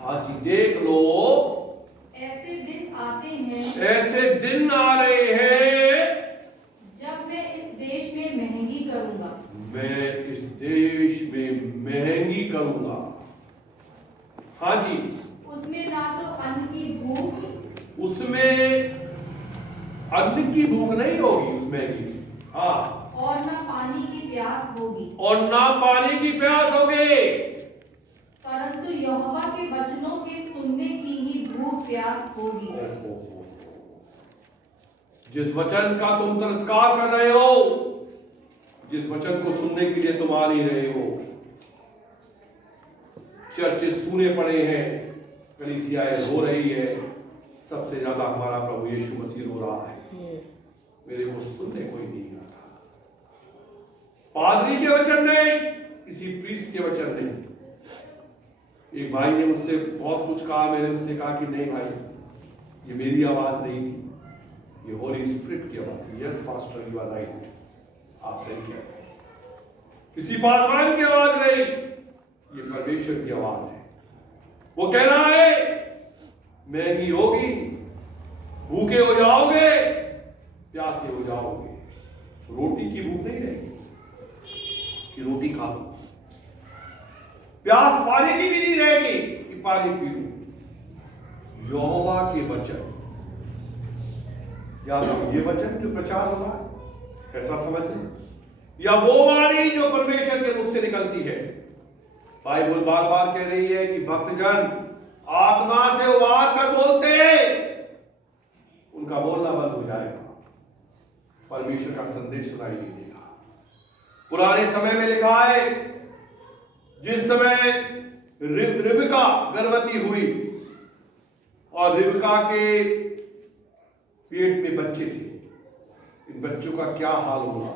हाँ जी, देख लो, ऐसे दिन आते हैं, ऐसे दिन आ रहे हैं जब मैं इस देश में महंगी करूंगा। मैं इस देश में महंगी करूंगा। हाँ जी, उसमें ना तो अन्न की भूख, उसमें अन्न की भूख नहीं होगी उसमें की, हाँ, और ना पानी की प्यास होगी, और ना पानी की प्यास होगी, परंतु यहोवा के वचनों के सुनने की ही भूख प्यास होगी। जिस वचन का तुम तिरस्कार कर रहे हो, जिस वचन को सुनने के लिए तुम आ नहीं रहे हो, चर्चेस सूने पड़े हैं, कलीसियाएं रो रही है, सबसे ज्यादा हमारा प्रभु यीशु मसीह रो रहा है। मेरे को सुनने कोई नहीं आता। पादरी के वचन नहीं, किसी प्रीस्ट के वचन नहीं। एक भाई ने मुझसे बहुत कुछ कहा, मैंने उससे कहा कि नहीं भाई, ये मेरी आवाज नहीं थी, ये होली स्पिरिट की आवाज थी। Yes pastor, you are right, आप सही कह रहे हैं। किसी पासवान की आवाज नहीं, ये परमेश्वर की आवाज है। वो कह रहा है महंगी होगी, भूखे हो जाओगे, प्यासे हो जाओगे, रोटी की भूख नहीं रहेगी कि रोटी खा लो, प्यास पानी की भी नहीं रहेगी कि पानी पी लो। यहोवा के वचन, या तो ये वचन जो प्रचार होगा ऐसा समझ लें, या वो वाणी जो परमेश्वर के मुख से निकलती है। बाइबल बार बार कह रही है कि भक्तजन आत्मा से उबार कर बोलते हैं, उनका बोलना बंद हो जाएगा, परमेश्वर का संदेश सुनाई नहीं देगा। पुराने समय में लिखा है, जिस समय रिबका गर्भवती हुई और रिबका के पेट में बच्चे थे, इन बच्चों का क्या हाल होगा,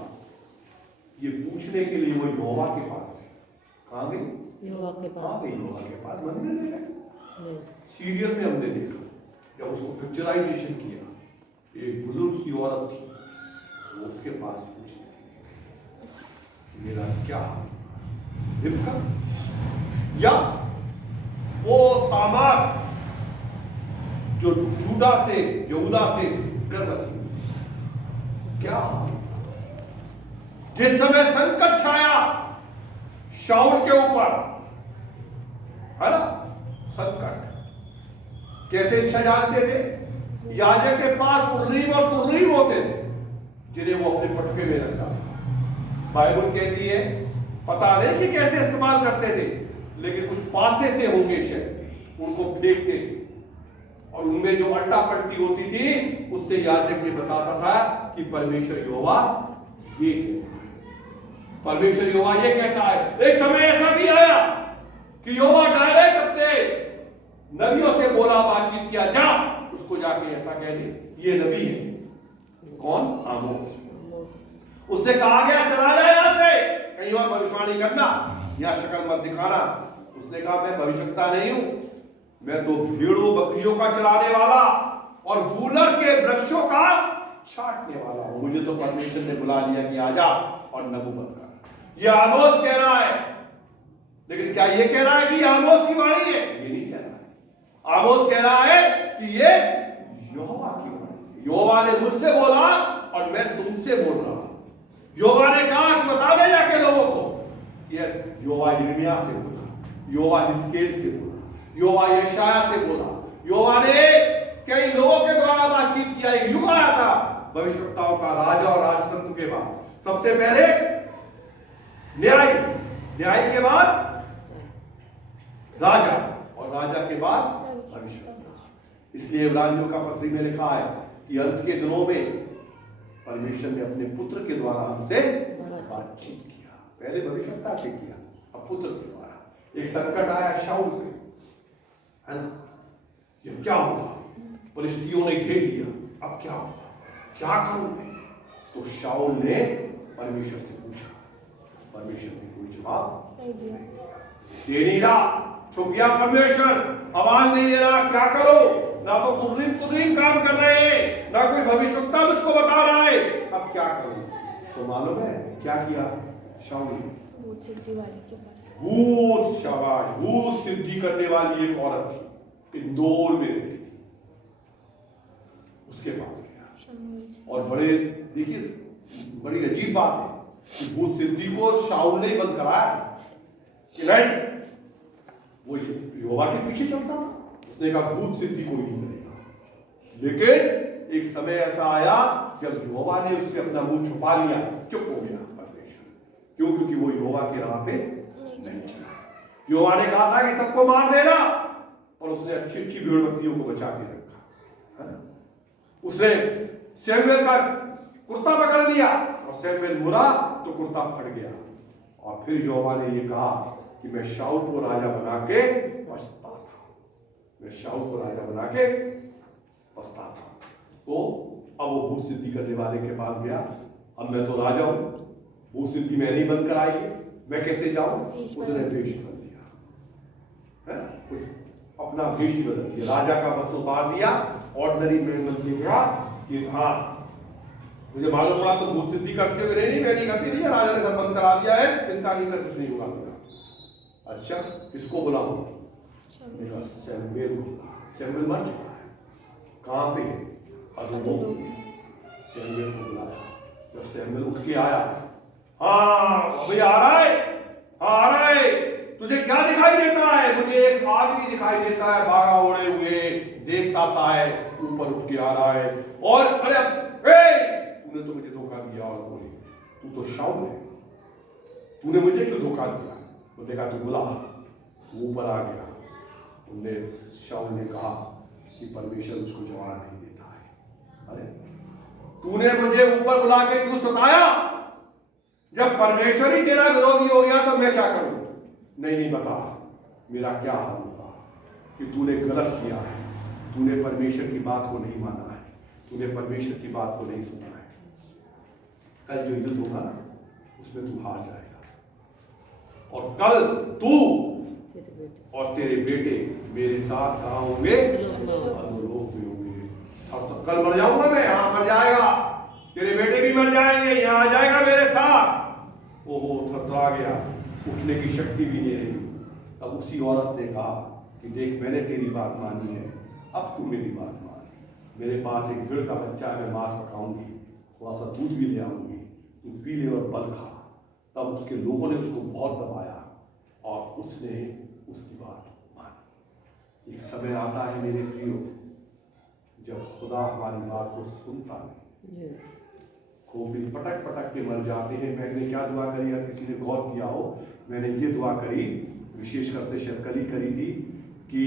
ये पूछने के लिए वो यहोवा के पास गए। कहां गई? यहोवा के पास। यहोवा के पास मंदिर में गए। सीरियल में हमने देखा, जब उसको पिक्चराइजेशन किया, एक बुजुर्ग सी औरत थी, वो उसके पास पूछने के लिए मेरा क्या हाल, रिबका या वो तामार जो जूदा से यहूदा से गर्भवती, क्या हाल। जिस समय संकट छाया शाऊल के ऊपर, है ना, संकट कैसे इच्छा जानते थे, याजक के पास उर्रीम और तुर्रीम होते थे, जिन्हें वो अपने पटके में रखता था। बाइबल कहती है, पता नहीं कि कैसे इस्तेमाल करते थे, लेकिन कुछ पासे से होंगे शायद, उनको फेंकते थे और उनमें जो अल्टा पलटी होती थी, उससे याजक ये बताता था कि परमेश्वर यहोवा ये कहता है, परमेश्वर यहोवा ये कहता है। एक समय ऐसा भी आया कि यहोवा डायरेक्ट अपने नबियों से बोला, बातचीत किया, जा उसको जाके ऐसा कह दे, ये नबी है। कौन? आमोस। उससे कहा गया चला जाए यहां से, कहीं और भविष्यवाणी करना, या शक्ल मत दिखाना। उसने कहा मैं भविष्यवक्ता नहीं हूं, मैं तो भेड़ों बकरियों का चराने वाला और गूलर के वृक्षों का छाटने वाला हूं। मुझे तो परमेश्वर ने बुला लिया कि आजा और नबूवत कर। ये आमोस कह रहा है, लेकिन क्या ये कह रहा है कि आमोस की वाणी है? ये नहीं कह रहा है। आमोस कह रहा है कि ये यहोवा की वाणी है। यहोवा ने मुझसे बोला और मैं तुमसे बोल रहा हूं। यहोवा ने कहा कि बता दे जाके लोगों को। ये यहोवा यिर्मयाह से बोला, यहोवा हिजकिय्याह से बोला, यहोवा यशायाह से बोला। यहोवा ने कई लोगों के द्वारा बातचीत किया। एक युग आया था भविष्यवक्ताओं का, राजा और राजतंत्र के बाद। सबसे पहले न्याय, न्याय के बाद राजा, और राजा के बाद भविष्यवक्ता। इसलिए इब्रानियों का पत्री में लिखा है कि अंत के दिनों में परमेश्वर ने अपने पुत्र के द्वारा हमसे बातचीत किया। पहले भविष्यवक्ता से किया, अब पुत्र के द्वारा। एक संकट आया शाऊल पे, है ना, ये क्या हुआ, फिलिस्तियों ने घेर लिया, अब क्या होगा, क्या करूं मैं? तो शाऊल ने परमेश्वर से पूछा, परमेश्वर ने कोई जवाब दे नहीं रहा, छुप गया परमेश्वर, आवाज नहीं दे रहा, क्या करो? ना तो तुर्रीम काम कर रहे हैं, ना कोई भविष्यवक्ता मुझको बता रहा है, अब क्या करूं? तो मालूम है क्या किया शाऊल ने? वो दीवार के पास भूत, शाबाश, भूत सिद्धि करने वाली एक औरत थी, इंदौर में रहती थी। उसके पास गया और बड़े, देखिए बड़ी अजीब बात है कि भूत सिद्धि को शाऊल ने बंद कराया था कि नहीं, वो यहोवा के पीछे चलता था। उसने कहा भूत सिद्धि कोई नहीं करेगा। लेकिन एक समय ऐसा आया जब यहोवा ने उससे अपना मुंह छुपा लिया, चुप हो गया परमेश्वर। क्यों? क्योंकि वो यहोवा के राह पे नहीं चला। यहोवा ने कहा था कि सबको मार देना, और उसने अच्छी अच्छी भेड़ बकरियों को बचा के रखा, है ना। उसने सैमुएल का कुर्ता पकड़ लिया और सैमुएल मुड़ा तो कुर्ता फट गया। और फिर यहोवा ने ये कहा कि मैं शाऊल को राजा बना के पछता था, मैं शाऊल को राजा बना के पछता था। तो अब वो भूत सिद्धि करने वाले के पास गया। अब मैं तो राजा हूं, भूत सिद्धि मैंने ही बंद कराई है, मैं कैसे जाऊं? उसने वेश बदल दिया, है कुछ अपना वेश ही बदल दिया, राजा का वस्त्र उतार दिया, ऑर्डिनरी मैन बन के गया कि हाँ मुझे मालूम पड़ा तो भूत सिद्धि करते हो। नहीं मैं नहीं करती, नहीं राजा ने सब बंद करा दिया है, चिंता नहीं कर, कुछ नहीं होगा मेरा। अच्छा किसको बुलाऊं? मेरा सैमुएल मर चुका है, कहाँ पे है? सैमुएल को बुलाया। जब सैमुएल उठ के आया, हाँ भैया आ रहा है, हाँ आ रहा है, तुझे क्या दिखाई देता है? मुझे एक आदमी दिखाई देता है, बागा ओढ़े हुए, देवता सा है, ऊपर उठ के आ रहा है। और अरे तूने तो मुझे धोखा दिया। और बोले तू तो शाऊल है, तूने मुझे क्यों धोखा दिया? तो देखा तू बुला, ऊपर आ गया। उनने शाऊल ने कहा कि परमेश्वर उसको जवाब नहीं देता है। अरे तूने मुझे ऊपर बुला के क्यों सताया? जब परमेश्वर ही तेरा विरोधी हो गया तो मैं क्या करूं? नहीं बता मेरा क्या हाल होगा कि तूने गलत किया है, तूने परमेश्वर की बात को नहीं माना है, तूने परमेश्वर की बात को नहीं सुना है। कल जो युद्ध होगा ना उसमें तू हार जाएगा, और कल तू और तेरे बेटे मेरे साथ कहाँ होंगे? अधोलोक में होंगे। तो कल मर जाऊंगा मैं, हाँ मर जाएगा, तेरे बेटे भी मर जाएंगे, यहाँ आ जाएगा मेरे साथ। ओहो थरथरा गया, उठने की शक्ति भी नहीं रही। तब उसी औरत ने कहा कि देख मैंने तेरी बात मानी है, अब तू मेरी बात मान। मेरे पास एक भेड़ का बच्चा है, मैं मांस पकाऊंगी, थोड़ा सा दूध भी ले आऊंगी, तू पी ले और बल खा। तब उसके लोगों ने उसको बहुत दबाया और उसने उसकी बात मानी। एक समय आता है मेरे प्रियो जब खुदा हमारी बात को सुनता नहीं, खोपड़ी पटक पटक के मर जाते हैं। मैंने क्या दुआ करी, अगर किसी ने गौर किया हो, मैंने ये दुआ करी, विशेष करते शायद कल ही करी थी कि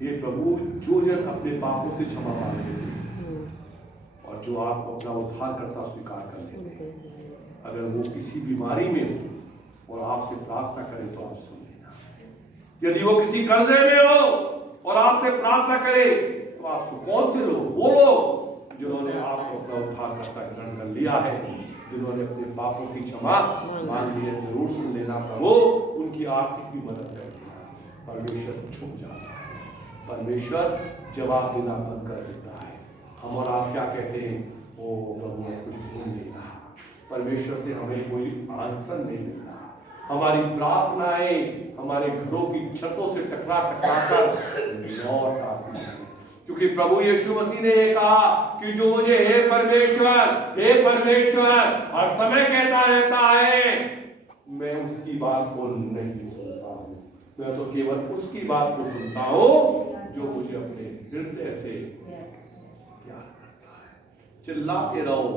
हे प्रभु जो जन अपने पापों से क्षमा मांगते थे और जो आपको अपना उद्धारकर्ता स्वीकार करते थे, अगर वो किसी बीमारी में हो और आपसे प्रार्थना करे तो आप सुन लेना। यदि वो किसी कर्जे में हो और आपसे प्रार्थना करे तो आप कौन से लोग? वो लोग जिन्होंने आपको अपना उद्धारकर्ता ग्रहण कर लिया है, जिन्होंने अपने पापों की क्षमा मांग ली है, जरूर सुन लेना प्रभु, उनकी आर्थिक भी मदद कर देना। परमेश्वर छुप जाता है, परमेश्वर जवाब देना बंद कर देता है। हम और आप क्या कहते हैं? ओ प्रभु कुछ भूल नहीं रहा, परमेश्वर से हमें कोई आंसर नहीं मिल रहा, हमारी प्रार्थनाएं हमारे घरों की छतों से टकरा कर लौट आती है। क्योंकि प्रभु यीशु मसीह ने ये कहा कि जो मुझे हे परमेश्वर हर समय कहता रहता है, मैं उसकी बात को नहीं सुनता हूं, मैं तो केवल उसकी बात को सुनता हूं जो मुझे अपने हृदय से प्यार करता है। चिल्लाते रहो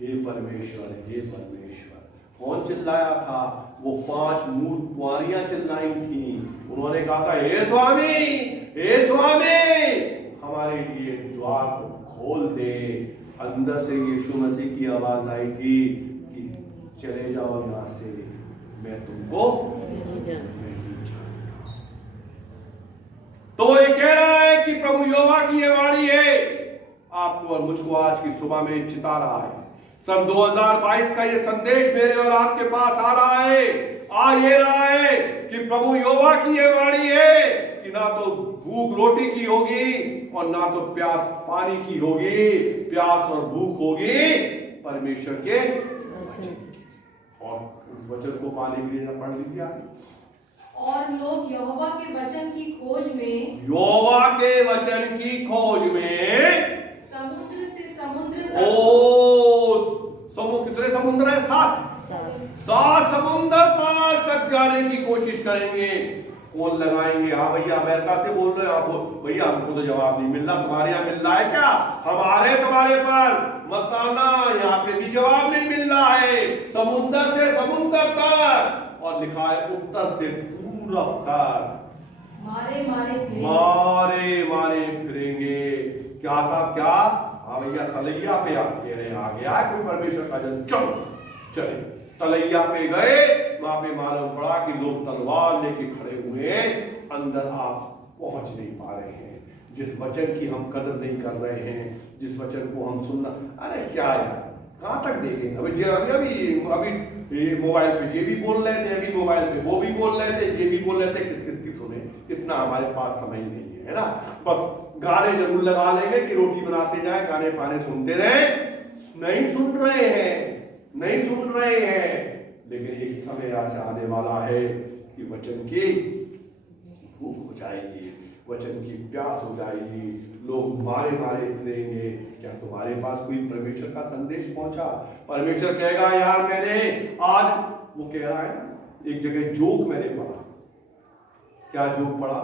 हे परमेश्वर, हे परमेश्वर। कौन चिल्लाया था? वो 5 मूर्ख कुंवारियां चिल्लाई थी। उन्होंने कहा था हे स्वामी, हे स्वामी, हमारे लिए द्वार को खोल दे। अंदर से यीशु मसीह की आवाज आई थी कि चले जाओ यहां से, मैं तुमको नहीं जानता। तो वो ये कह रहा है कि प्रभु यहोवा की ये वाणी है, आपको और मुझको आज की सुबह में चिता रहा है। सन 2022 का ये संदेश मेरे और आपके पास आ रहा है, आ ये रहा है कि प्रभु यहोवा की ये वाणी है कि ना तो भूख रोटी की होगी और ना तो प्यास पानी की होगी, प्यास और भूख होगी परमेश्वर के वचन की। और उस वचन को पाने के लिए पढ़ लीजिए, और लोग यहोवा के वचन की खोज में, यहोवा के वचन की खोज में समुद्र से समुद्र तक, समुद्र कितने समुद्र है? 7 समुद्र पार तक जाने की कोशिश करेंगे। फोन लगाएंगे, हाँ भैया अमेरिका से बोल रहे हो, आप भैया हमको तो जवाब नहीं मिल रहा, तुम्हारे यहाँ मिल रहा है क्या? हमारे तुम्हारे पर मत आना, यहाँ पे भी जवाब नहीं मिल रहा है। समुद्र से समुद्र तक, और लिखा है उत्तर से पूरब तक मारे मारे फिरेंगे। मारे मारे फिरेंगे। क्या साहब क्या? हाँ भैया तलैया पे आप कह रहे हैं आ गया है कोई परमेश्वर का जन, चलो चले। तलैया पे गए, वहां पे मालूम पड़ा कि लोग तलवार लेके खड़े हुए हैं, अंदर आप पहुंच नहीं पा रहे हैं। जिस वचन की हम कदर नहीं कर रहे हैं, जिस वचन को हम सुनना, अरे क्या यार कहां तक देखेंगे? अभी मोबाइल पे ये भी बोल रहे थे, अभी मोबाइल पे वो भी बोल रहे थे, ये भी बोल रहे थे, किस किस की सुने? इतना हमारे पास समय नहीं है ना। बस गाने जरूर लगा लेंगे कि रोटी बनाते जाए, गाने पाने सुनते रहे। नहीं सुन रहे हैं, नहीं सुन रहे हैं। लेकिन एक समय ऐसा आने वाला है कि वचन की भूख हो जाएगी, वचन की प्यास हो जाएगी, लोग मारे मारे फिरेंगे। क्या तुम्हारे पास कोई परमेश्वर का संदेश पहुंचा? परमेश्वर कहेगा यार मैंने आज, वो कह रहा है ना, एक जगह जोक मैंने पढ़ा। क्या जोक पढ़ा?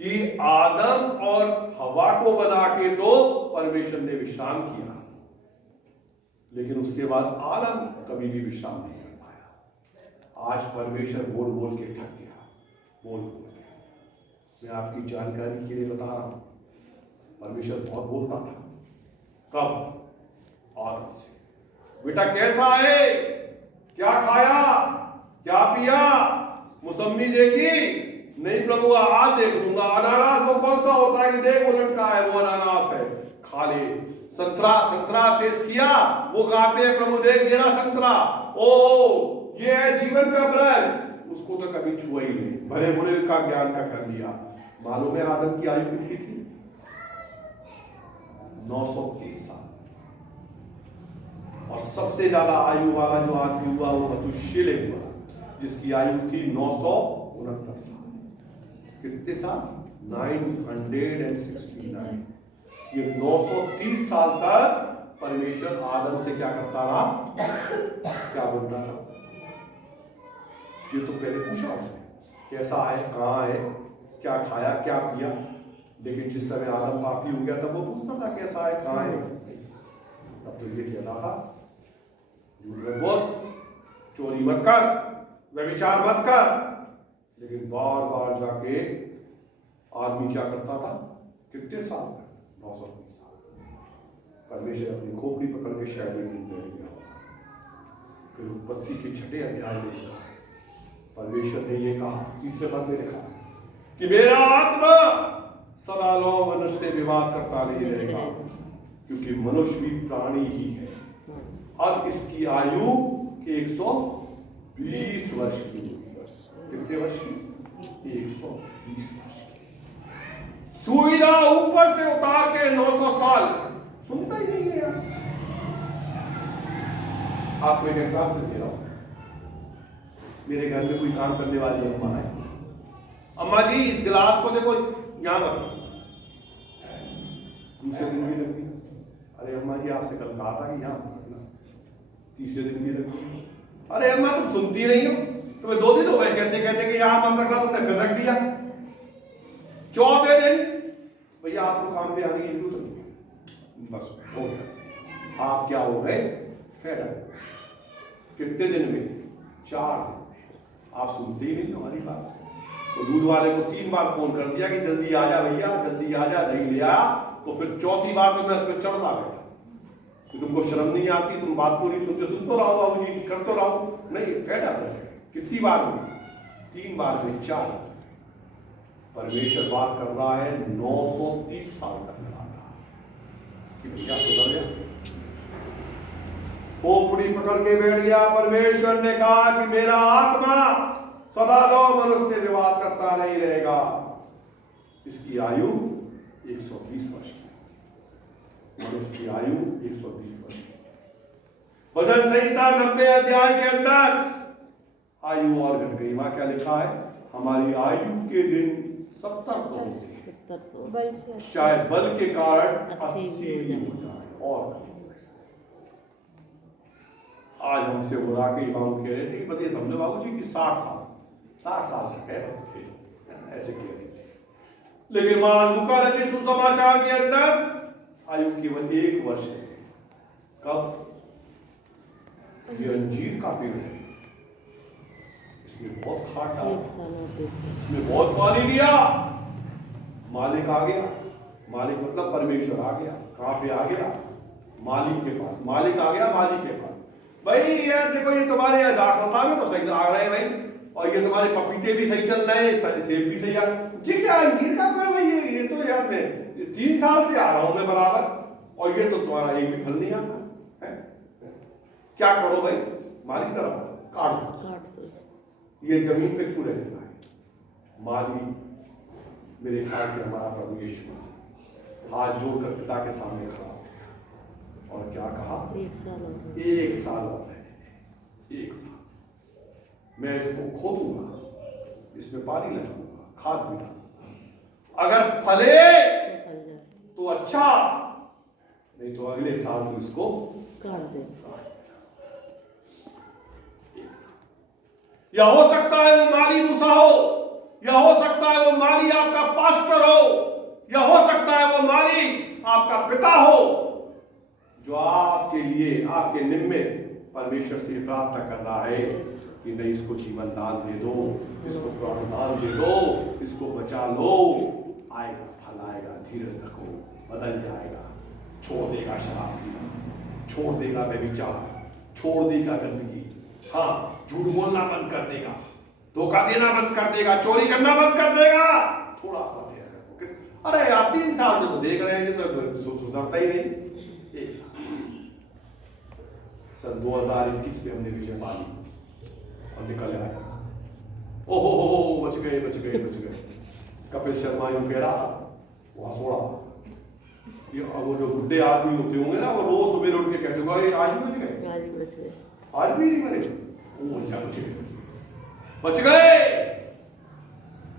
कि आदम और हवा को बना के तो परमेश्वर ने विश्राम किया, लेकिन उसके बाद आदम कभी भी विश्राम नहीं कर पाया। आज परमेश्वर बोल बोल के थक गया, बोल बोल के। मैं आपकी जानकारी के लिए बता रहा हूं, परमेश्वर बहुत बोलता था। कब? आदम से। बेटा कैसा है, क्या खाया, क्या पिया, मौसमी देखी? नहीं प्रभु आज देख लूंगा। अनानास वो कौन सा होता है कि देख वो लटका है, वो अनानास है, खा ले। संतरा टेस्ट किया, वो कहां पे है प्रभु? देख गिरा संतरा, ओ ये है जीवन का ब्रश, उसको तो कभी छुआ ही नहीं, भले बुरे का ज्ञान का कर लिया। मालूम है आदम की आयु कितनी थी? 930 साल। और सबसे ज्यादा आयु वाला जो आदमी हुआ वो मथुशेलह हुआ, जिसकी आयु थी 969 साल। कितने साल? 969। ये 930 साल तक परमेश्वर आदम से क्या करता रहा? क्या बोलता था? ये तो पहले पूछा उसने, कैसा है, कहां है, क्या खाया, क्या पिया। लेकिन जिस समय आदम पापी हो गया तब वो पूछता था कैसा है, कहां है। तब तो ये कहता था झूठ मत बोल, चोरी मत कर, व्यभिचार मत कर। लेकिन बार बार जाके आदमी क्या करता था? कितने साल? 930 साल। परमेश्वर अपनी खोपड़ी पकड़ के शायद एक दिन बैठ गया। फिर उत्पत्ति के 6 अध्याय में परमेश्वर ने ये कहा, तीसरे पद में लिखा कि मेरा आत्मा सदा लो मनुष्य से विवाद करता नहीं रहेगा, क्योंकि मनुष्य भी प्राणी ही है। अब इसकी आयु 120 वर्ष की। कितने वर्ष की? 120 वर्ष की। सुईदा ऊपर से उतार के 900 साल। सुनता ही नहीं है यार। आपको एक एग्जाम्पल दे रहा हूं। मेरे घर में कोई काम करने वाली अम्मा है। अम्मा जी इस गिलास को देखो, यहां मत रखो। दूसरे दिन भी रखी, अरे अम्मा जी आपसे कल कहा था कि यहां मत रखना। तीसरे दिन भी रखी, अरे अम्मा तुम सुनती नहीं हो, तुम्हें 2 दिन हो गए कहते कहते कि यहां मत रखना, तुमने फिर रख दिया। चौथे दिन भैया आपको काम पे आने की जरूरत नहीं, बस हो गया। आप क्या हो गए? Fed up. कितने दिन में? 4 दिन। आप सुनते ही नहीं हमारी बात। तो दूध वाले को 3 बार फोन कर दिया कि जल्दी आ जा भैया, जल्दी आ जा, दही ले आ। तो फिर चौथी बार तो मैं उस पर चढ़ता गया कि तुमको शर्म नहीं आती, तुम बात को नहीं सुनते। सुन तो रहा हूं बाबू जी, कर तो रहा हूं, नहीं फेड अप है। कितनी बार हुई? 3 बार में 4। परमेश्वर बात कर रहा है 930 साल तक कि भैया सुधर गया। खोपड़ी पकड़ के बैठ गया। परमेश्वर ने कहा कि मेरा आत्मा सदा लो मनुष्य से विवाद करता नहीं रहेगा। इसकी आयु 120 वर्ष की। मनुष्य की आयु 120 वर्ष की। भजन संहिता 90 अध्याय के अंदर आयु और घट गई। वहां क्या लिखा है? हमारी आयु के दिन 70 तो होते हैं, 70 तो बल से चाहे बल के कारण 80 80 भी हो जाए। और आज हमसे वो राकेश बाबू कह रहे थे कि बताइए समझो बाबू जी कि 60 साल तक है ऐसे कह रहे थे। लेकिन वहां लूका रचित सुसमाचार के अंदर आयु केवल 1 वर्ष है। कब? ये अंजीर का पेड़ है, इसमें बहुत खाट डाला, 1 साल और देखो। इसमें बहुत पानी दिया, मालिक आ गया। मालिक मतलब परमेश्वर आ गया। कहां पे आ गया? मालिक के पास। मालिक आ गया मालिक के पास। भाई यार देखो, ये तुम्हारे यहाँ दाखलता में तो सही आ रहे हैं भाई, और ये तुम्हारे पपीते भी सही चल रहे हैं, सेब भी सही आ रहे हैं। जी क्या अंजीर का पेड़ भाई, ये तो यार मैं 3 साल से आ रहा हूं मैं बराबर, और ये तो तुम्हारा एक भी फल नहीं आता है। क्या करो भाई? मालिक तरह काट दो इसको। ये जमीन पे क्यों रहना है? माली मेरे ख्याल से हमारा प्रभु यीशु मसीह हाथ जोड़कर पिता के सामने खड़ा हो और क्या कहा? 1 साल और 1 साल और रहने दे, 1 साल मैं इसको खोदूंगा, इसमें पानी लगाऊंगा, खाद भी डालूंगा, अगर फले फल जाए तो अच्छा, नहीं तो अगले साल तो इसको काट दे। या हो सकता है वो माली मूसा हो, या हो सकता है वो माली आपका पास्टर हो, या हो सकता है वो माली आपका पिता हो, जो आपके लिए आपके निम्न परमेश्वर से प्रार्थना कर रहा है कि नहीं इसको जीवन दान दे दो, इसको प्राण दान दे दो, इसको बचा लो, आएगा फल आएगा, धीरज रखो, बदल जाएगा, छोड़ देगा शराब पीना, छोड़ देगा व्यभिचार, छोड़ देगा गंदगी, हाँ झूठ बोलना बंद कर देगा, धोखा देना बंद कर देगा, चोरी करना बंद कर देगा। थोड़ा सा देगा। अरे यार 3 साल से तो देख रहे हैं, तो सुधरता ही नहीं। 1 साल सन 2021 में हमने विजय पा ली और निकल आए। ओहो बच गए बच गए बच गए। कपिल शर्मा यूं कह रहा था, वहां सोड़ा। ये वो जो बुढ़े आदमी होते होंगे ना, वो रोज सुबह उठ के कहते होंगे आज भी बच गए, आज भी नहीं मरे, बच गए।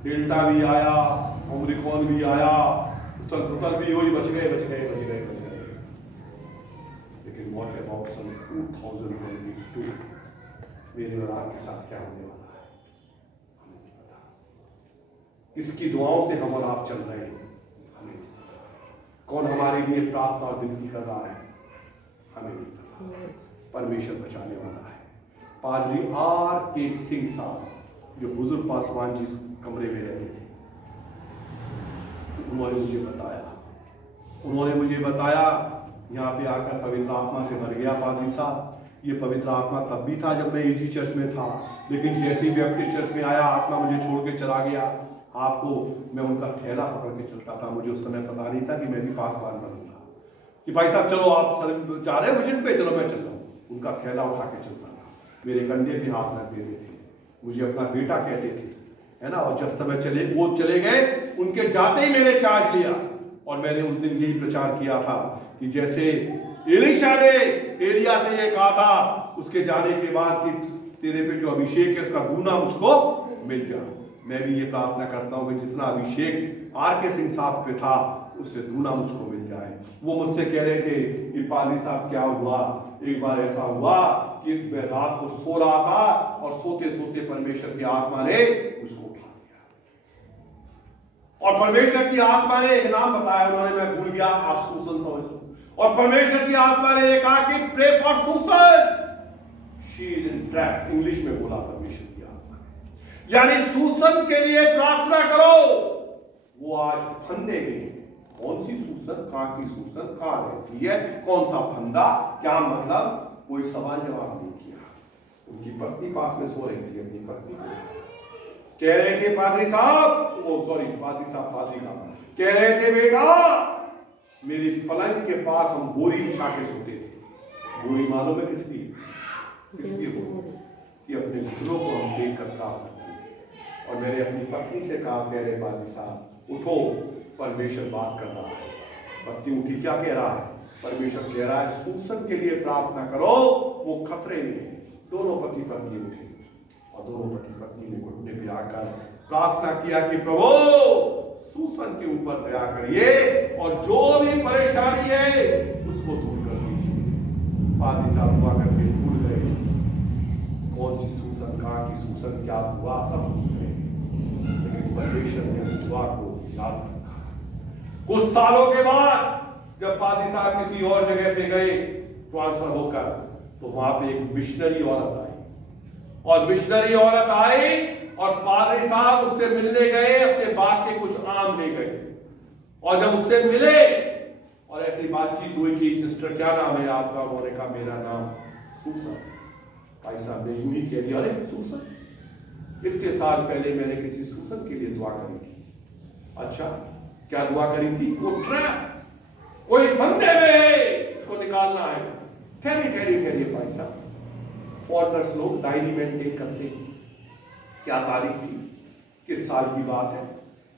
डेल्टा भी आया, ओमिक्रॉन भी आया, उथल पुथल भी हुई, बच गए बच गए बच गए बच गए। लेकिन व्हाट अबाउट सन 2022 मेरे और आपके साथ क्या होने वाला है हमें नहीं पता। किसकी दुआओं से हम और आप चल रहे हैं हमें नहीं पता। कौन हमारे लिए प्रार्थना और विनती कर रहा है हमें नहीं पता। परमेश्वर बचाने वाला है। पादरी R.K. सिंह साहब, जो बुजुर्ग पासवान जिस कमरे में रहते थे, उन्होंने मुझे बताया यहाँ पे आकर पवित्र आत्मा से भर गया पादरी साहब। ये पवित्र आत्मा तब भी था जब मैं एजी चर्च में था, लेकिन जैसे ही बैप्टिस्ट चर्च में आया आत्मा मुझे छोड़ के चला गया। आपको मैं उनका थैला पकड़ के चलता था, मुझे उस समय पता नहीं था कि मैं भी पासवान बनूंगा, कि भाई साहब चलो आप सर जा रहे हो विजिट पे, चलो मैं चल रहा हूँ। उनका थैला उठा के चलता था, मेरे कंधे पे हाथ रख देते थे, मुझे अपना बेटा कहते थे, है ना। और जब समय वो चले गए, उनके जाते ही मैंने चार्ज लिया और मैंने उस दिन यही प्रचार किया था कि जैसे एलीशा ने एलिया से ये कहा था उसके जाने के बाद कि तेरे पे जो अभिषेक है उसका दूना मुझको मिल जाए, मैं भी ये प्रार्थना करता हूँ कि जितना अभिषेक R.K. सिंह साहब पे था उससे दूना मुझको मिल जाए। वो मुझसे कह रहे थे कि पादरी साहब क्या हुआ, एक बार ऐसा हुआ कि मैं रात को सो रहा था और सोते सोते परमेश्वर की आत्मा ने मुझको उठा दिया, और परमेश्वर की आत्मा ने एक नाम बताया, उन्होंने मैं भूल गया, आप सूसन समझ लो। और परमेश्वर की आत्मा ने ये कहा कि pray for Susan, she is in trap, English में बोला परमेश्वर की आत्मा ने, यानी सूसन के लिए प्रार्थना करो। वो आज फंदे में, कौन सी सूसन, कहां की सूसन, कहां रहती है, कौन सा फंदा, क्या मतलब, कोई सवाल जवाब नहीं किया। उनकी पत्नी पास में सो रही थी, अपनी पत्नी को कह रहे थे पादरी साहब, ओ सॉरी पादरी साहब, पादरी का कह रहे थे बेटा मेरी पलंग के पास हम बोरी बिछा के सोते थे। बोरी मालूम है किसकी, किसकी बोरी, कि अपने घुटनों को हम देख कर प्रार्थना करेंगे। और मैंने अपनी पत्नी से कहा, कह रहे पादरी साहब उठो, परमेश्वर बात कर रहा है। पत्नी उठी, क्या कह रहा है, परमेश्वर कह रहा है सूसन के लिए प्रार्थना करो, वो खतरे में है। दोनों पति पत्नी उठे और दोनों पति पत्नी ने घुटने पे आकर प्रार्थना किया कि प्रभु सूसन के ऊपर दया करिए और जो भी परेशानी है उसको दूर कर दीजिए। पादी साहब दुआ करके भूल गए कौन सी सूसन, कहाँ की सूसन, क्या हुआ, सब भूल गए, लेकिन परमेश्वर ने उस दुआ को याद रखा। कुछ सालों के बाद जब पादी साहब किसी और जगह पे गए ट्रांसफर होकर, तो वहां पे एक मिशनरी औरत आई, और मिशनरी औरत आई और पादरी साहब उससे मिलने गए, अपने बाग के कुछ आम ले गए, और जब उससे मिले और ऐसी बातचीत हुई कि सिस्टर क्या नाम है आपका, उन्होंने कहा मेरा नाम सूसन। भाई साहब ने यूं ही कह दिया, अरे सूसन, इतने साल पहले मैंने किसी सूसन के लिए दुआ करी थी। अच्छा, क्या दुआ करी थी? वो ट्रैप, कोई फंदे में है, उसको निकालना है। ठहरिए भाई साहब, फॉरनर्स लोग डायरी मेंटेन करते हैं। क्या तारीख थी, किस साल की बात है?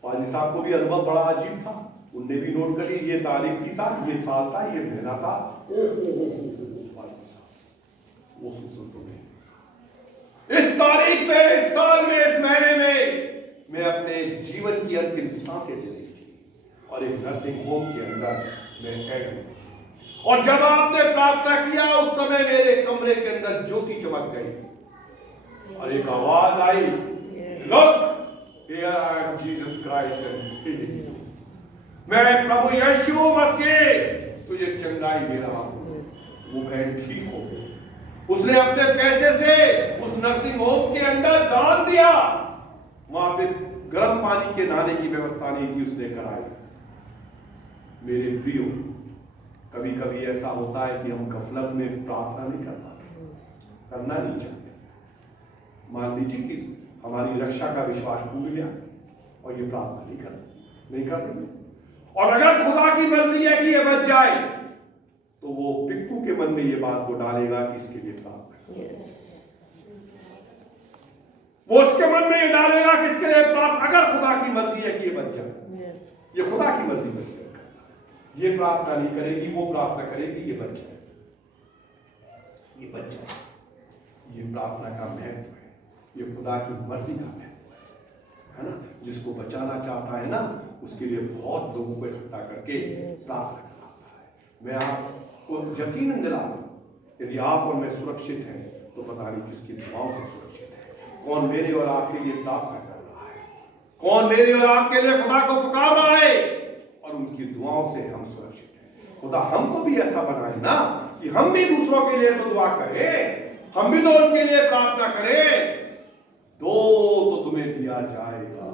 पाजी साहब को भी अनुभव बड़ा अजीब था, उनने भी नोट कर ली, ये तारीख थी साहब, ये साल था, ये महीना था। वो सूसन तो नहीं, इस तारीख में, इस साल में, इस महीने में मैं अपने जीवन की अंतिम सांसें ले रही थी और एक नर्सिंग होम के अंदर मैं एडमिट। और जब आपने प्रार्थना किया उस समय मेरे कमरे के अंदर ज्योति चमक गई और एक आवाज आई, look here I am Jesus Christ, मैं प्रभु यीशु मसीह तुझे चंगाई दे रहा हूं। वो बहन ठीक हो गई। उसने अपने पैसे से उस नर्सिंग होम के अंदर दान दिया, वहां पे गर्म पानी के नहाने की व्यवस्था नहीं थी, उसने कराई। मेरे प्रियो, कभी कभी ऐसा होता है कि हम गफलत में प्रार्थना नहीं कर पाते, करना नहीं चाहते। मान लीजिए कि हमारी रक्षा का विश्वास टूट गया और ये प्रार्थना नहीं कर रहे, और अगर खुदा की मर्जी है कि ये बच जाए, तो वो पिट्टू के मन में ये बात को डालेगा कि इसके लिए प्रार्थना, वो उसके मन में ये डालेगा कि इसके लिए प्रार्थना, अगर खुदा की मर्जी है कि ये बच जाए, ये खुदा की मर्जी बच जाए। ये प्रार्थना नहीं करेगी, वो प्रार्थना करेगी ये बच जाए, ये बच जाए। ये प्रार्थना का महत्व है, ये खुदा की मर्जी का महत्व है ना। जिसको बचाना चाहता है ना, उसके लिए बहुत लोगों को इकट्ठा करके प्रार्थना कराता है। मैं आपको यकीन दिला दूं, यदि आप और मैं सुरक्षित हैं तो पता नहीं किसकी दुआओं से सुरक्षित है। कौन मेरे और आपके लिए प्रार्थना कर रहा है, कौन मेरे और आपके लिए खुदा को पुकार रहा है, और उनकी दुआओं से हम सुरक्षित हैं। खुदा हमको भी ऐसा बनाए ना कि हम भी दूसरों के लिए तो दुआ करें, हम भी तो उनके लिए प्रार्थना करें। दो तो तुम्हें दिया जाएगा,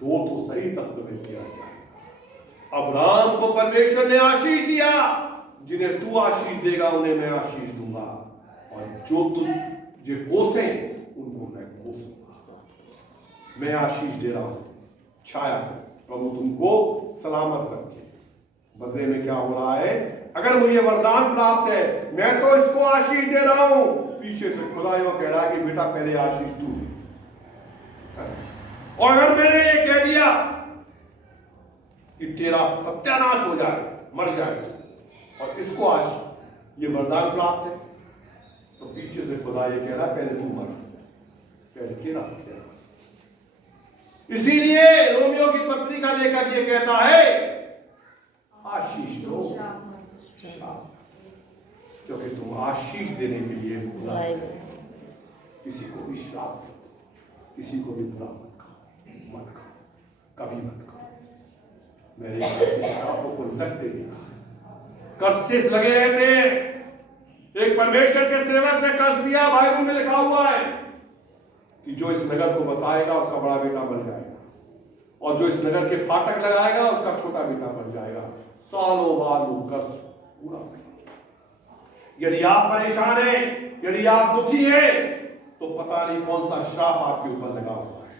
दो तो सही तक तुम्हें दिया जाएगा। अब्राहम को परमेश्वर ने आशीष दिया, जिन्हें तू आशीष देगा उन्हें मैं आशीष दूंगा, और जो तुझे कोसे उनको मैं कोसूंगा। मैं आशीष दे रहा हूं, छाया प्रभु तुमको सलामत रखे। बदले में क्या हो रहा है, अगर मुझे वरदान प्राप्त है, मैं तो इसको आशीष दे रहा हूं, पीछे से खुदा यो कह रहा है कि बेटा पहले आशीष तू दे। और अगर मैंने ये कह दिया कि तेरा सत्यानाश हो जाए, मर जाए, और इसको आशीष, ये वरदान प्राप्त है, तो पीछे से खुदा ये कह रहा है पहले तू मर, पहले तेरा सत्यानाश। इसीलिए रोमियो की पत्री का लेखक ये कहता है, आशीष दो, क्योंकि तुम आशीष देने के लिए बुलाए गए। किसी को भी श्राप दो, किसी को भी बुरा मत खाओ, कभी मत खाओ। मेरे ऐसे श्रापों को लगते देखा, कर्सेस लगे रहते हैं। एक परमेश्वर के सेवक ने कर्ज दिया, बाइबल में लिखा हुआ है कि जो इस नगर को बसाएगा उसका बड़ा बेटा बन जाएगा, और जो इस नगर के फाटक लगाएगा उसका छोटा बेटा बन जाएगा। सालों बाद वो कर्ज पूरा। यदि आप परेशान हैं, यदि आप दुखी हैं, तो पता नहीं कौन सा श्राप आपके ऊपर लगा हुआ है।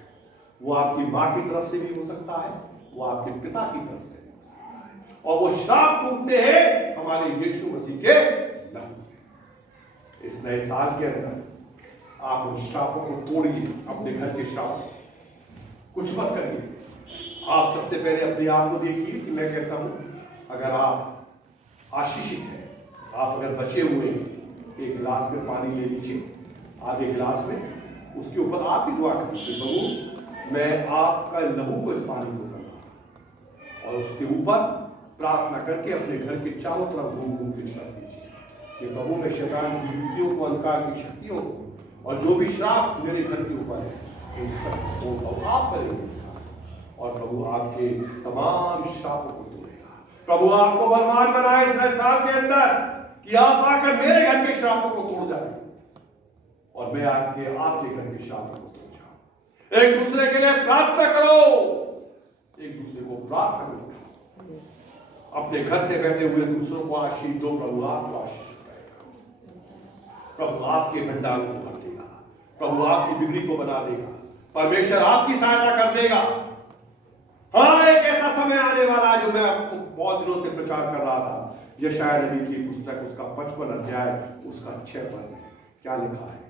वो आपकी मां की तरफ से भी हो सकता है, वो आपके पिता की तरफ से भी हो सकता है, और वो श्राप टूटते हैं हमारे यीशु मसीह के नाम से। इस नए साल के अंदर आप उन श्रापों को तोड़िए, अपने घर के श्राप कुछ मत करिए। आप सबसे पहले अपने आप को देखिए कि मैं कैसा हूं। अगर आप आशीषित हैं, आप अगर बचे हुए हैं, एक गिलास में पानी ले लीजिए, आधे गिलास में, उसके ऊपर आप भी दुआ करिए, प्रभु मैं आपका लहू को इस पानी को करना और उसके ऊपर प्रार्थना करके अपने घर के चारों तरफ घूम घूम के छिड़क दीजिए कि प्रभु में शैतान की युक्तियों को, अंधकार की शक्तियों को और जो भी श्राप मेरे घर के ऊपर है इन सब आप करेंगे इसका, और प्रभु आपके तमाम श्रापों को तोड़ेगा। प्रभु आपको बलवान बनाए इस नए साल के अंदर कि आप आकर मेरे घर के श्रापों को तोड़ जाए और मैं आपके घर के श्रापों को तोड़ जाऊं। एक दूसरे के लिए प्रार्थना करो, एक दूसरे को प्रार्थना करो, अपने घर से बैठे हुए दूसरों को आशीष दो। प्रभु आपको आशीष करेगा, प्रभु आपके भंडार को भर देगा, प्रभु आपकी बिगड़ी को बना देगा, परमेश्वर आपकी सहायता कर देगा। हाँ, एक ऐसा समय आने वाला है जो मैं आपको बहुत दिनों से प्रचार कर रहा था। यशायाह नबी की पुस्तक उसका 55 अध्याय उसका 6 पद में क्या लिखा है?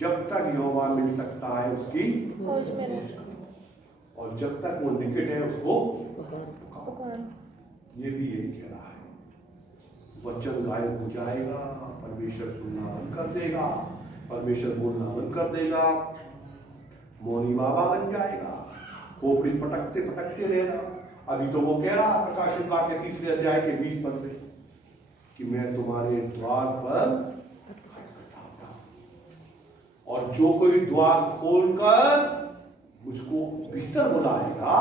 जब तक यहोवा मिल सकता है उसकी खोज में रहो, और जब तक वो निकट है उसको पुकारो। ये भी यही कह रहा है। वचन गायब हो जाएगा, परमेश्वर सुनना बंद कर देगा, परमेश्वर बोलना बंद कर देगा, मौनी बाबा बन जाएगा, खोपड़ी पटकते पटकते रहना। अभी तो वो कह रहा प्रकाशित वाक्य 3 अध्याय के 20 पद में कि मैं तुम्हारे द्वार पर खटखटाता हूं और जो कोई द्वार खोलकर मुझको भीतर बुलाएगा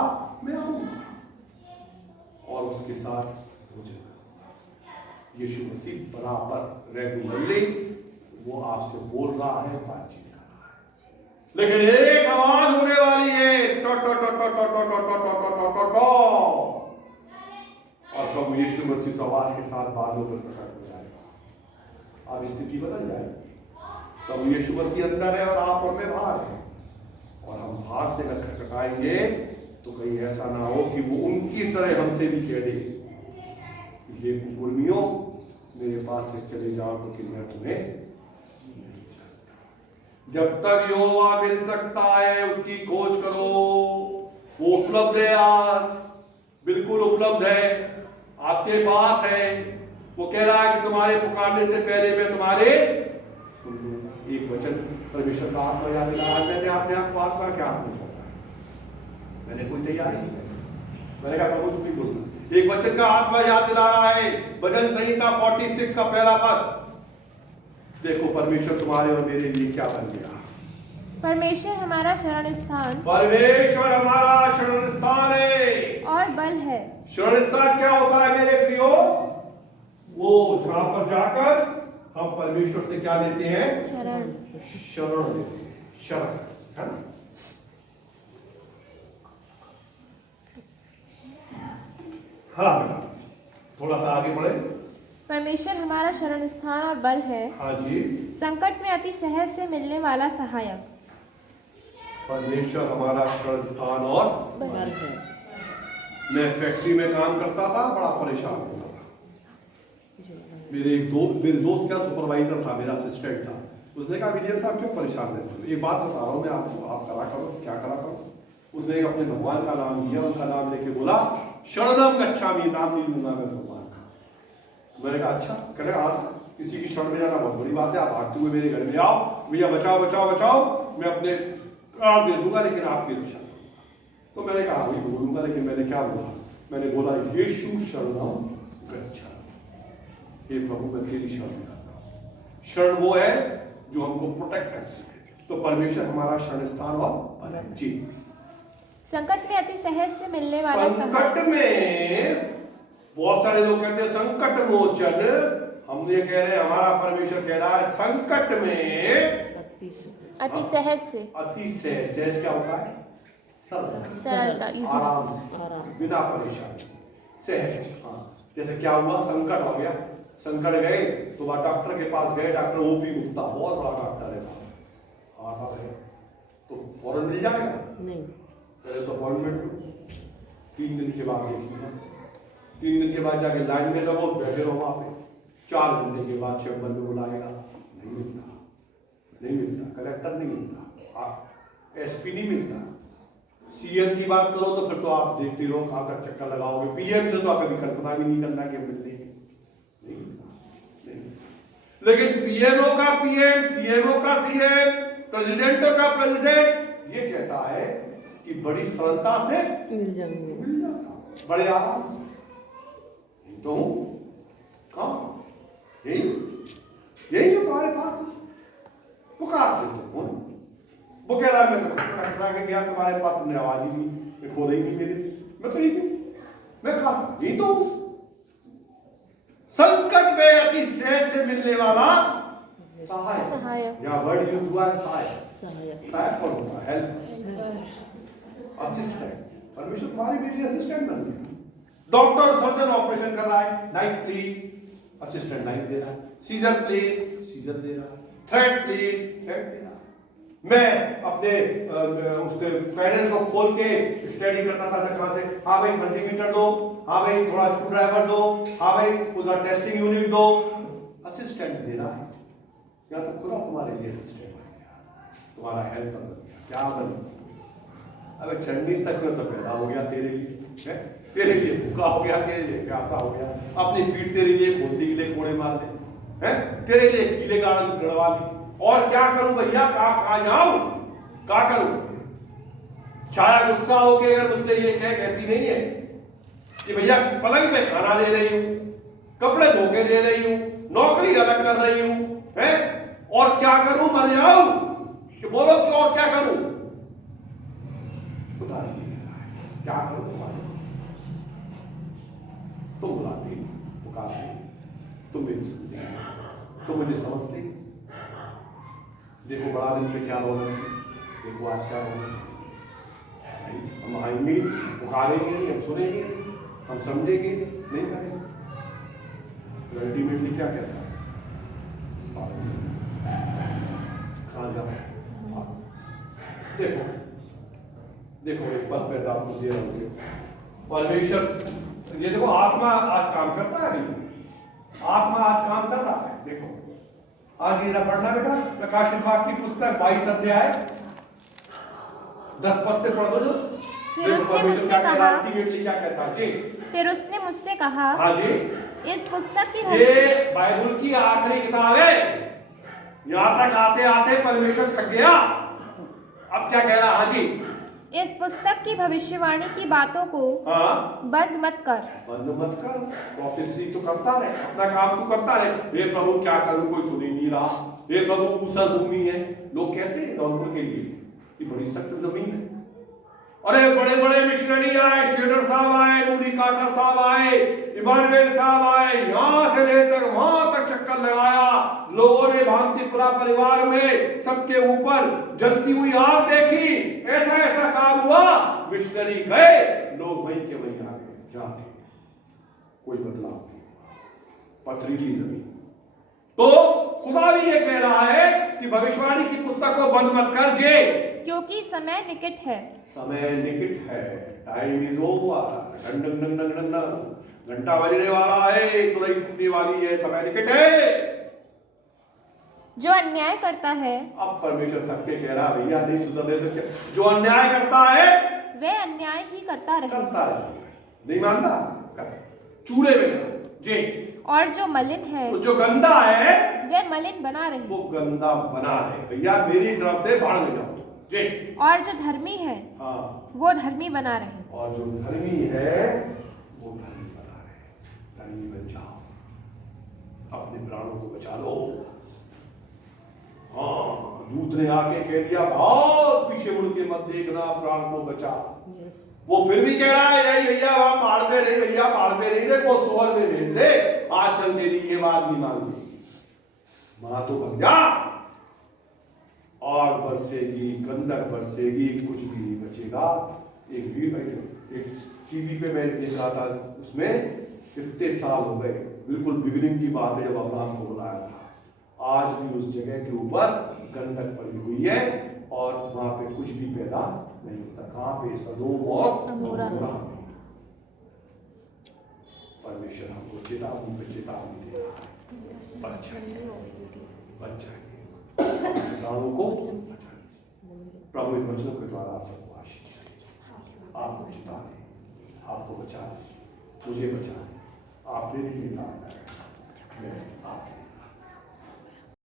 मैं आऊंगा और उसके साथ भोजन करूंगा। यीशु मसीह बराबर रेगुलरली वो आपसे बोल रहा है, बातचीत कर रहा है, लेकिन एक आवाज होने वाली है, टो टो टो टो टो टो टो टो टो टो टो टो, और प्रभु यीशु मसीह इस आवाज के साथ बादलों पर प्रकट हो जाएगा। अब स्थिति बदल जाएगी। प्रभु यीशु मसीह अंदर है और आप और मैं बाहर है, और हम बाहर से अगर खटखटाएंगे तो कहीं ऐसा ना हो कि वो उनकी तरह हमसे भी कह दे ये कुकुर्मियों मेरे पास से चले जाओ तो कि मैं तुम्हें। जब तक यहोवा मिल सकता है उसकी खोज करो, वो उपलब्ध है, आज बिल्कुल उपलब्ध है, आपके पास है। वो कह रहा है कि तुम्हारे पुकारने से पहले मैं तुम्हारे सुन लूंगा। एक वचन परमेश्वर का आत्मा याद दिला। आज मैंने अपने आप को आत्मा क्या आपको सौंपा है, मैंने कोई तैयारी नहीं की। मैंने कहा प्रभु तुम भी बोलना। एक वचन का आत्मा याद दिला रहा है, भजन संहिता 46 का पहला पद। देखो परमेश्वर तुम्हारे और मेरे लिए क्या बन गया। परमेश्वर हमारा शरण स्थान, परमेश्वर हमारा शरण स्थान है और बल है। शरण स्थान क्या होता है मेरे प्रियो? वो जहां पर जाकर हम परमेश्वर से क्या लेते हैं? शरण। शरण लेते हैं, शरण, है ना? हाँ, थोड़ा सा आगे बढ़े। परमेश्वर हमारा शरण स्थान और बल है, हाँ जी। संकट में अति सहज से मिलने वाला सहायक। परमेश्वर हमारा शरण स्थान और बल है। मैं फैक्ट्री में काम करता था, बड़ा परेशान होता था। मेरे दोस्त क्या सुपरवाइजर था, मेरा असिस्टेंट था। उसने कहा विलियम साहब क्यों परेशान रहते हो? एक बात बता रहा हूँ मैं आपको, आप करा करो, क्या करा करो। उसने अपने भगवान का नाम लिया, उनका नाम लेके बोला शरणम गच्छामि, नाम नहीं लूंगा मैं भगवान का। मैंने कहा अच्छा। कह रहा आज किसी की शरण में जाना बहुत बड़ी बात है, आप भागते हुए मेरे घर में आओ, भैया बचाओ बचाओ बचाओ, मैं अपने प्राण दे दूंगा लेकिन आपकी रक्षा। तो मैंने कहा वही बोलूंगा, लेकिन मैंने क्या बोला? मैंने बोला यीशु शरणम गच्छामि, हे प्रभु मैं तेरी शरण में आता हूं। शरण वो है जो हमको प्रोटेक्ट करती है। तो परमेश्वर हमारा शरण स्थान और जी। संकट में अति सहज से मिलने वाला संकट में बहुत सारे लोग कहते हैं संकट मोचन, हम ये कह रहे हैं, हमारा परमेश्वर कह रहा है संकट में अति सहज से। अति सहज क्या होता है? सरलता, आराम, बिना परेशानी, सहज। हाँ, जैसे क्या हुआ, संकट हो गया, संकट गए तो वह डॉक्टर के पास गए, डॉक्टर ओपी गुप्ता बहुत बड़ा डॉक्टर है साहब, आता है तो फौरन मिल जाएगा नहीं, पहले तो अपॉइंटमेंट लो, 3 दिन के बाद देखिएगा, 3 दिन के बाद जाके लाइन में लगो, बैठे रहो वहां पे, 4 महीने के बाद चैम्बर में बुलाएगा, नहीं मिलता, नहीं मिलता, कलेक्टर नहीं मिलता, एसपी नहीं मिलता, सीएम की बात करो तो फिर तो आप देखते रहो कहां तक चक्कर लगाओगे, पीएम से तो आप कभी कल्पना भी नहीं करना कि मिलने की, नहीं। लेकिन पीएमओ का पीएम, सीएमओ का सीएम, प्रेसिडेंटों का प्रेसिडेंट ये कहता है कि बड़ी सरलता से मिल जाएंगे। मिल जाता, बड़े आराम से। तो कहाँ यही यही जो तुम्हारे पास पुकार दे तो कौन वो कह रहा है मैं तो खड़ा के गया तुम्हारे पास, तुमने आवाज ही नहीं, मैं खोल ही नहीं मेरे, मैं तो यही मैं कहा यही तो संकट में अति सहज से मिलने वाला सहायक। यहाँ वर्ड यूज हुआ है सहायक। सहायक सहायक कौन होता है? Help, assistant. परमेश्वर तुम्हारी मेरी असिस्टेंट बन गया। डॉक्टर सर्जन ऑपरेशन कर रहा है, नाइफ प्लीज, असिस्टेंट नाइफ दे रहा है। सीजर प्लीज, सीजर दे रहा है। थ्रेड प्लीज, थ्रेड दे रहा है। मैं अपने उसके पैनल को खोल के स्टडी करता था कहां से, हाँ भाई मल्टीमीटर दो, हाँ भाई थोड़ा स्क्रू ड्राइवर दो, हाँ भाई उसका टेस्टिंग यूनिट दो। असिस्टेंट दे रहा है। या तो खुदा तुम्हारे लिए असिस्टेंट बन गया, तुम्हारा हेल्पर बन गया। क्या बन गया? अबे चंडी तक में तो पैदा हो गया तेरे लिए, तेरे लिए भूखा हो गया, तेरे लिए प्यासा हो गया, अपनी पीठ तेरे लिए खोलने के लिए कोड़े मार ले, हैं तेरे लिए कीले गाड़ गड़वा ली। और क्या करूं भैया, कहा जाऊं, क्या करूं? छाया गुस्सा हो के अगर मुझसे ये कहती नहीं है कि भैया पलंग पे खाना दे रही हूं, कपड़े धो के दे रही हूं, नौकरी अलग कर रही हूं, हैं, और क्या करूं, मर जाऊं कि बोलो कि और क्या करूं? खुदा क्या करूं? तुम बुलाती, पुकारती, तुम मेरी सुनती, तुम मुझे समझती। देखो बड़ा दिन पे क्या हो रहा है, देखो आज क्या हो रहा है। हम आएंगे, पुकारेंगे, हम सुनेंगे, हम समझेंगे, नहीं करेंगे। अल्टीमेटली क्या कहता है? खा जाओ। देखो देखो एक पद पैदा आपको दे रहे हो, परमेश्वर ये देखो आत्मा आज काम करता है, नहीं आत्मा आज काम कर रहा है। देखो आज ये पढ़ना बेटा, प्रकाशित वाक्य की पुस्तक 22 अध्याय 10 पद से पढ़ दो जो। फिर उसने मुझसे कहा, क्या कहता है जी? फिर उसने मुझसे कहा, हाँ जी, इस पुस्तक की ये बाइबल की आखिरी किताब है। यहाँ तक आते आते परमेश्वर थक गया, अब क्या कह रहा? हाँ जी, इस पुस्तक की भविष्यवाणी की बातों को हाँ बंद मत कर। बंद मत कर, प्रोफेसी तो करता रहे, अपना काम तो करता रहे। हे प्रभु क्या करूं, कोई सुन ही नहीं रहा। हे प्रभु कुशल भूमि है, लोग कहते हैं दौलपुर के लिए कि बड़ी सख्त जमीन है। अरे बड़े बड़े मिशनरी आए, शेडर साहब आए, मूडी कार्टर साहब आए, इमानुएल साहब आए, यहाँ से लेकर वहां तक चक्कर लगाया। लोगों ने भांतिपुरा परिवार में सबके ऊपर जलती हुई आग देखी, ऐसा ऐसा काम हुआ। मिशनरी गए, लोग वहीं के वहीं आ गए जहां थे, कोई बदलाव नहीं, पथरीली जमीन। तो खुदा भी ये कह रहा है कि भविष्यवाणी की पुस्तक को बंद मत कर जे, क्योंकि समय निकट है। समय निकट है, टाइम इज ओवर। डंग डंग डंग डंग डंग डंग, घंटा बजने वाला है, तुरई फूटने वाली है, समय निकट है। जो अन्याय करता है, अब परमेश्वर थक के कह रहा भैया नहीं सुधरने तो क्या? जो अन्याय करता है वह अन्याय ही करता रहे, नहीं मानता कर, चूड़े में जी। और जो मलिन है, जो गंदा है वह मलिन बना रहे, वो गंदा बना रहे। भैया मेरी तरफ से भाड़ में जाओ जी। और जो धर्मी है, हाँ, वो धर्मी बना रहे, और जो धर्मी है वो धर्मी बना रहे। धर्मी बन जाओ, अपने प्राणों को बचा लो। हाँ, दूत ने आके कह दिया बहुत पीछे मुड़ के मत देखना, प्राण को बचा। वो फिर भी कह रहा है यही भैया वहां पहाड़ पे नहीं, भैया पहाड़ पे नहीं, देखो सोहर में भेज दे, आज चल तेरी ये बात नहीं मानती, वहां तो भग जा। आग बरसेगी, गंधक बरसेगी, कुछ भी नहीं बचेगा। एक टीवी पे मैं देख रहा था, उसमें कितने साल हो गए, बिल्कुल बिगिनिंग की बात है जब अब्राहम को बुलाया था। आज भी उस जगह के ऊपर गंधक पड़ी हुई है और वहां पे कुछ भी पैदा नहीं होता। कहां पे? सदोम और अमोरा में। परमेश्वर हमको चेतावनी पे चेतावनी दे रहा है, बच जाइए, बच जाइए, प्राणों को प्रभु इन वचनों के द्वारा आप सबको आशीष दे, आपको चिता दे, आपको बचा दे, मुझे बचा दे। आप मेरे लिए काम करें, मैं आपके